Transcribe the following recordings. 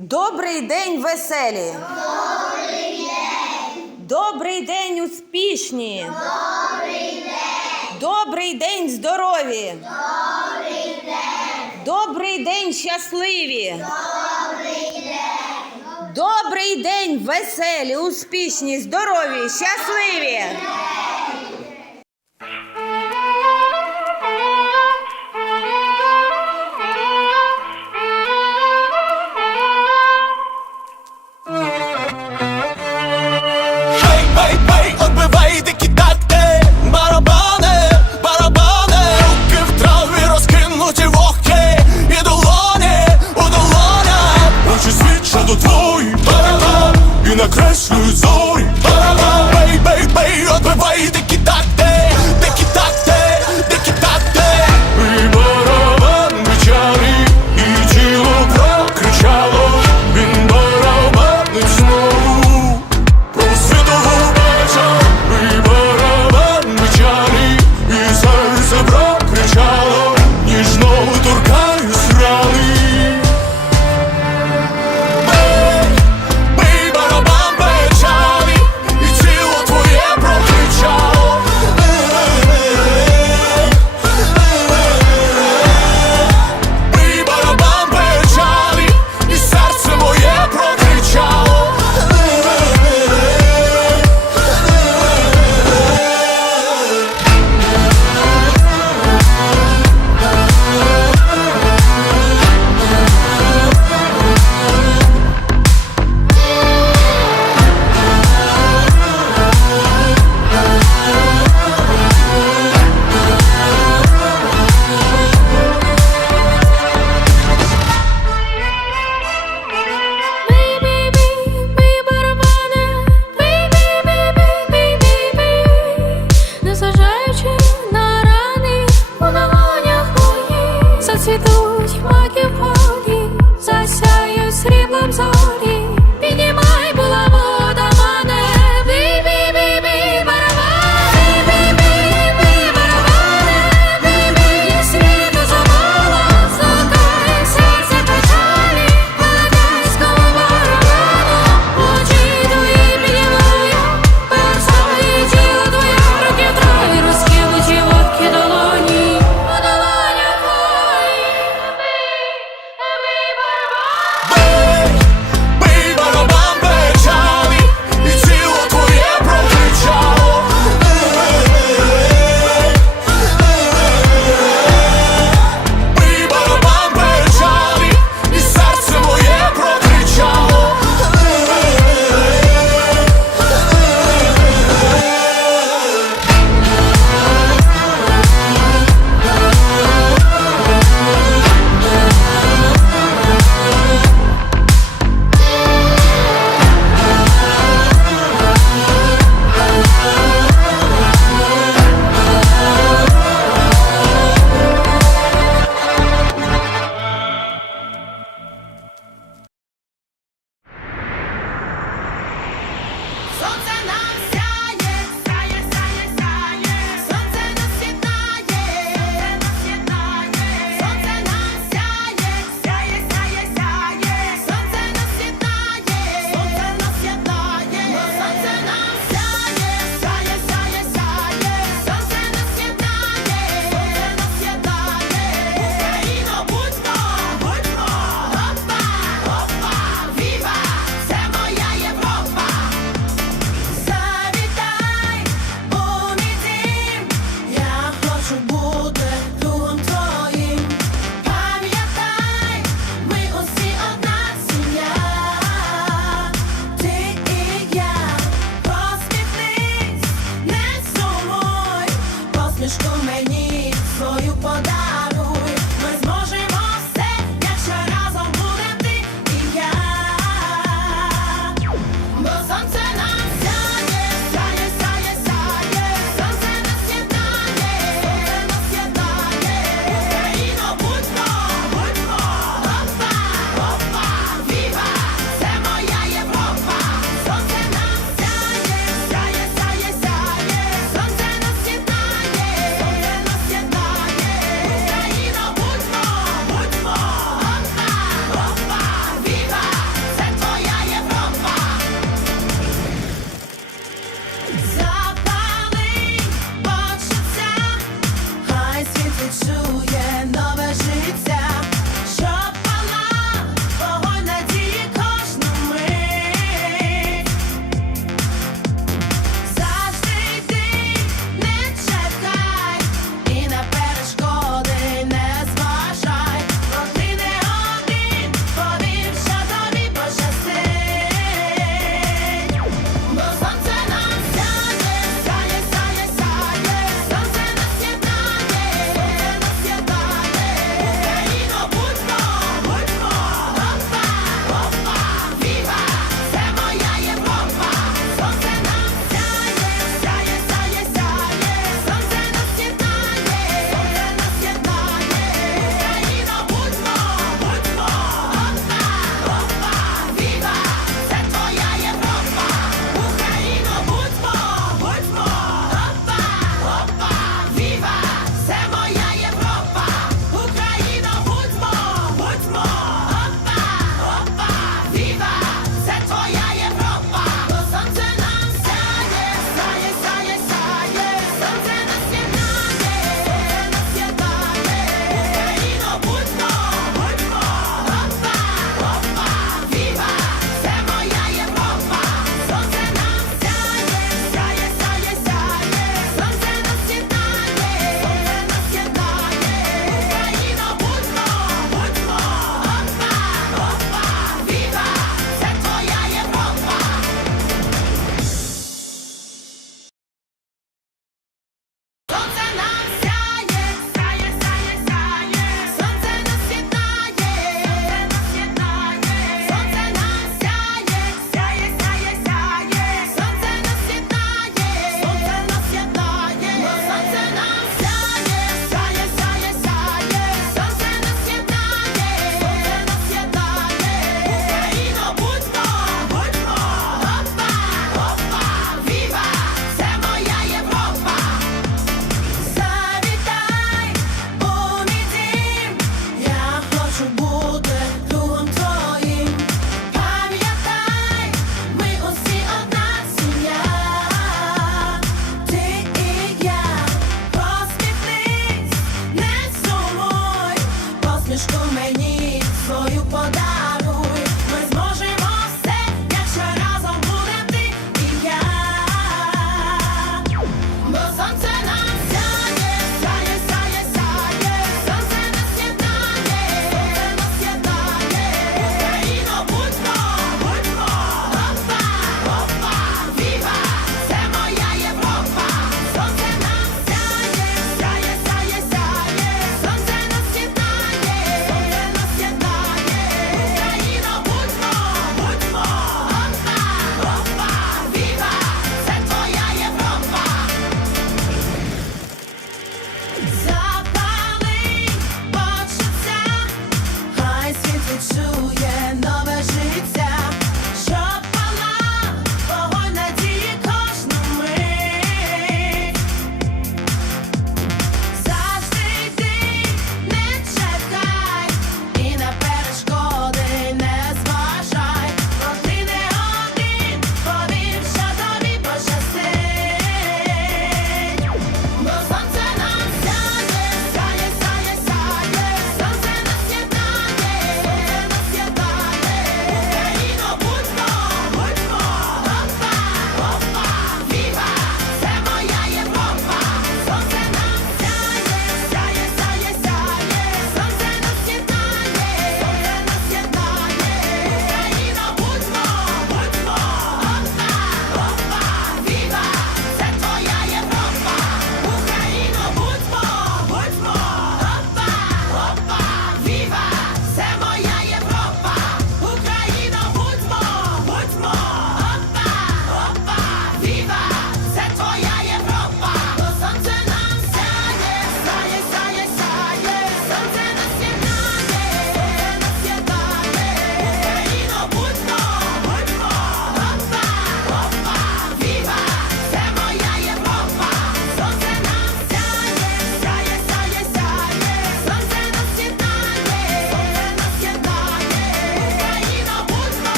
Добрий день, веселі! Добрий день! Добрий день, успішні! Добрий день! Добрий день, здорові! Добрий день! Добрий день, щасливі! Добрий день! Добрий день, веселі, успішні, здорові, щасливі!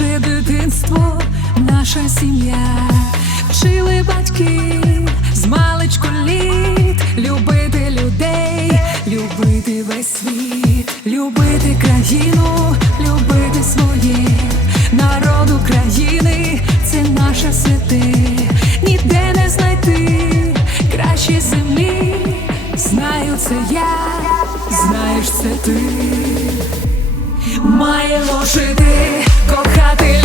Наше дитинство, наша сім'я, вчили батьки з маличку літ, любити людей, любити весь світ, любити країну, любити своє, народ України, це наша святе, ніде не знайти краще землі. Знаю, це я, знаєш, це ти. Маємо жити, кохати,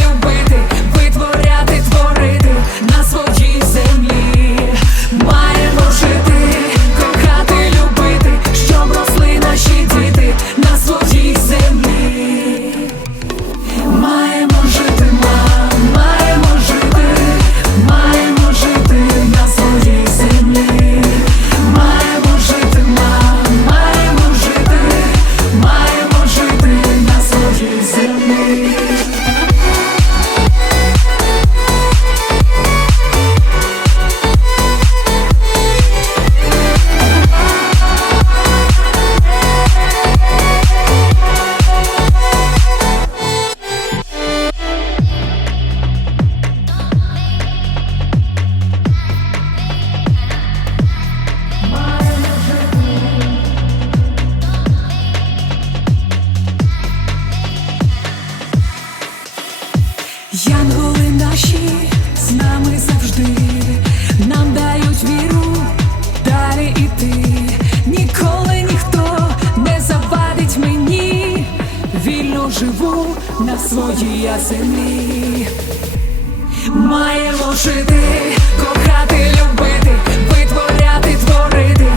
живу на своїй землі, маємо жити, кохати, любити, витворяти, творити.